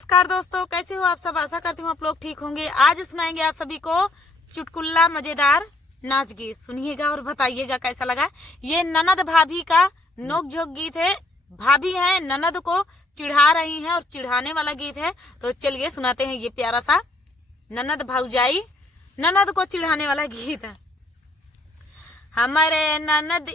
नमस्कार दोस्तों, कैसे हो आप सब। आशा करती हूँ आप लोग ठीक होंगे। आज सुनाएंगे आप सभी को चुटकुला मजेदार नाच गीत। सुनिएगा और बताइएगा कैसा लगा। ये ननद भाभी का नोक झोंक गीत है। भाभी है, ननद को चिढ़ा रही हैं और चिढ़ाने वाला गीत है। तो चलिए सुनाते हैं ये प्यारा सा ननद भौजाई ननद को चिढ़ाने वाला गीत है। हमारे ननद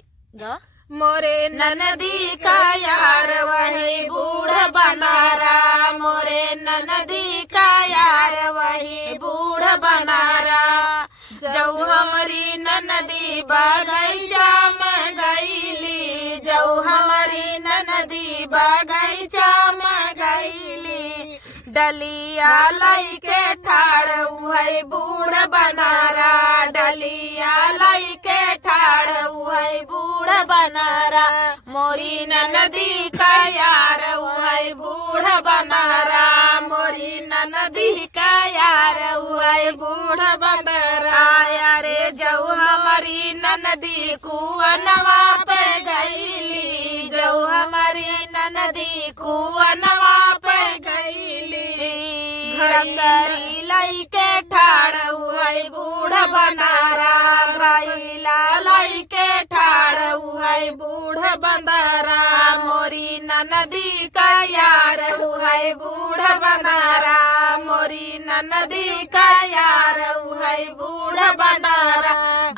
मोरे ननदी का यार वही बूढ़ा बनारा, मोरे ननदी का यार वही बूढ़ा बनारा। जऊ हमारी ननदी बगैचा में गईली, जऊ हमारी ननदी बगैचा में गईली। डलिया लाई के ठाड़ उहै बूढ़ बनारा, डलिया लाई के ठाड़ उहै बूढ़ बनारा। मोरी ननदी का यार उहै बूढ़ बनारा, मोरी ननदी का यार उहै बूढ़ बनारा। आया रे जऊ हमारी ननदी कुआनवा पे गईली, जऊ हमारी ननदी कुआनवा पे गईली। घरसरी लाई के ठाड़ उहै बूढ़ बनारा, घरैला लाई के ठाड़ उहै बूढ़ बनारा। मोरी ननदी का यार उहै बूढ़ बनारा, मोरी ननदी का यार उहै बूढ़ बनारा।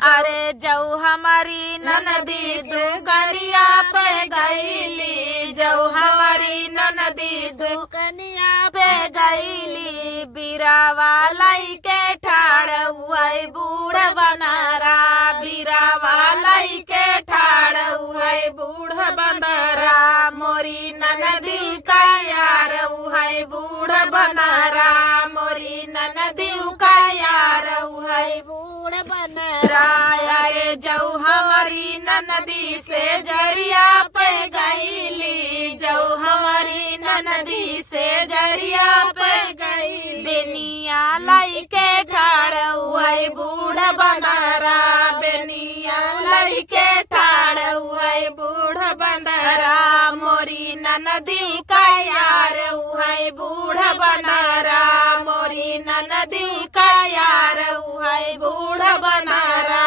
अरे जऊ हमारी ननदी सुकनिया पे गईली, जऊ हमारी ननदी सुकनिया पे गईली। बीरावा लाई के ठाड़ उहै बूढ़ बनारा, बीरावा लाई के ठाड़ उहै बूढ़ बनारा। मोरी ननदी का यार उहै बूढ़ बनारा, मोरी ननदी का यार उहै बूढ़ बनारा। अरे जऊ हमारी ननदी से जरिया पे गईली, जऊ हमारी ननदी से जरिया पे गई। बेनिया लाई के ठाड़ उहै बूढ़ बनारा, बेनिया लाई के ठाड़ उहै बूढ़ बनारा। मोरी ननदी का यार उहै बूढ़ बनारा, मोरी ननदी का यार उहै बूढ़ बनारा।